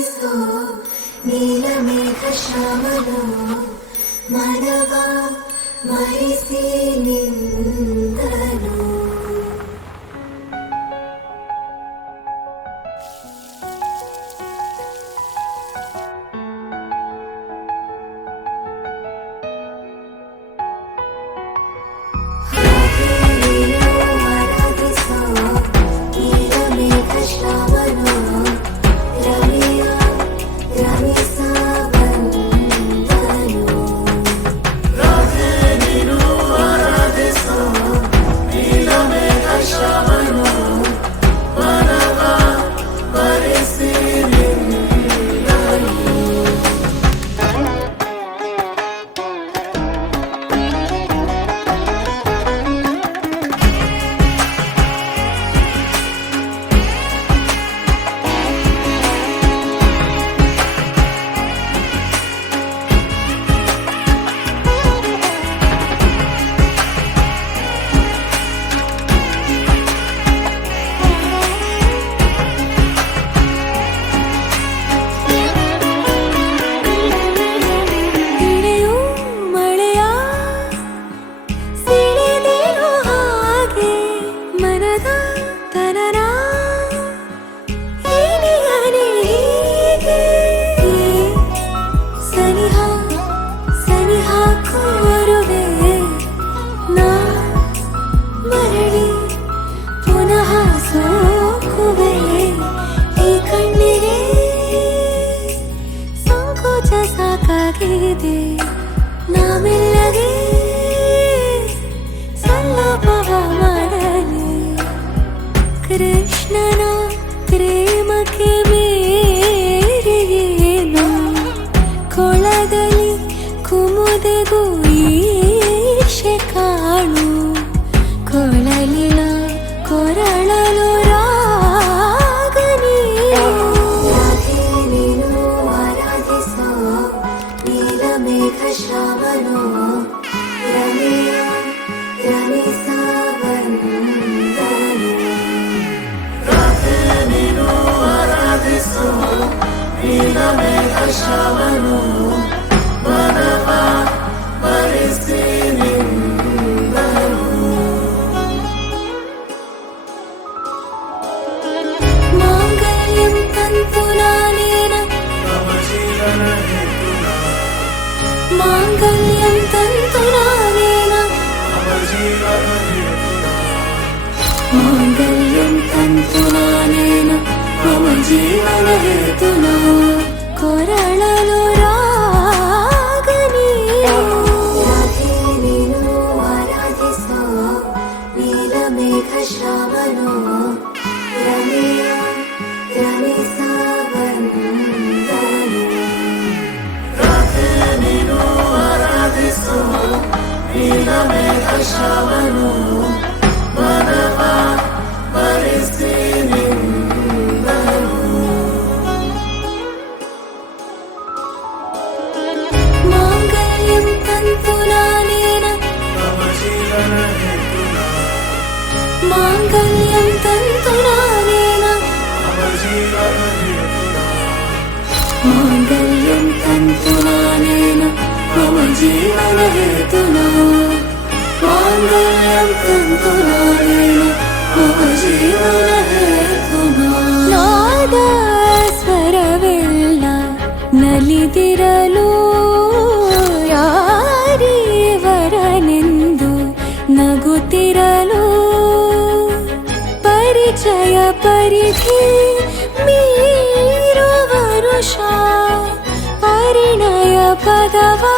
ಆರಾಧಿಸೋ ನೀಲಮೇಘ ಶ್ಯಾಮನೋ ಮನವ ಮರೆಸಿ ನಿಂದನು. ನಾಮೆಲ್ಲಗೆ ಸಲ್ಲಭವ ಮಾಡಲಿ ಕೃಷ್ಣನ ಪ್ರೇಮಕ್ಕೆ ಬೇರೆಯೇನು ಕೊಳದಲ್ಲಿ ಕುಮುದೆಗೂ ಈಶೆ ಕಾಣು ಕೊಳಲಿನ ಕೊರಳಲು ಶ್ರಾವಣೋ ರಮೆಯ ರಮಿಸವಂದನು. ರಾಧೆ ನೀನು ಆರಾಧಿಸೋ ನೀಲಮೇಘ ಶ್ರಾವಣೋ ಮನವ ಮರೆಸಿ ನಿಂದನು. ಮಾಂಗಲ್ಯಂ ತಂತು ನಾನೇನ ಮಮ ಜೀವನ ಹೇತುನಾ. ಮಾಂಗಲ್ಯಂ ತಂತು ನಾನೇನ ಮಮ ಜೀವನ ಹೇತುನಾ. ಮಾಂಗಲ್ಯಂ ತಂತು ನಾನೇನ ಮಮ ಜೀವನ ಹೇತುನಾ. ಕೊರಳಲು ರಾಗನೀಯು ರಾಧೆ ನೀನು ಆರಾಧಿಸೋ ನೀಲಮೇಘ ಶ್ರಾವಣೋ ರಮೆಯ ರಮಿಸವಂದನು. ನೀಲಮೇಘ ಶ್ರಾವಣೋ ಮನವ ಮರೆಸಿ ನಿಂದನು. ಮಾಂಗಲ್ಯಂ ತಂತು ನಾನೇನ ಮಮ ಜೀವನ ಹೇತುನಾ. ಮಾಂಗಲ್ಯಂ ತಂತು ನಾನೇನ ಮಮ ಜೀವನ ಹೇತುನಾ. ಮಾಂಗಲ್ಯಂ ತಂತು ನಾನೇನ ಮಮ ಜೀವನ ಹೇತುನಾ. ಮಾಂಗಲ್ಯಂ ತಂತು ನಾನೇನ ಮಮ ಜೀವನ ಹೇತುನಾ. ನಾದ ಸ್ವರವೆಲ್ಲ ನಲಿದಿರಲು ಯಾರೀವರನೆಂದು ನಗುತ್ತಿರಲು ಪರಿಚಯ ಪರಿಧಿ ಮೀರುವ ವರುಷ ಪರಿಣಯ ಪದವಾ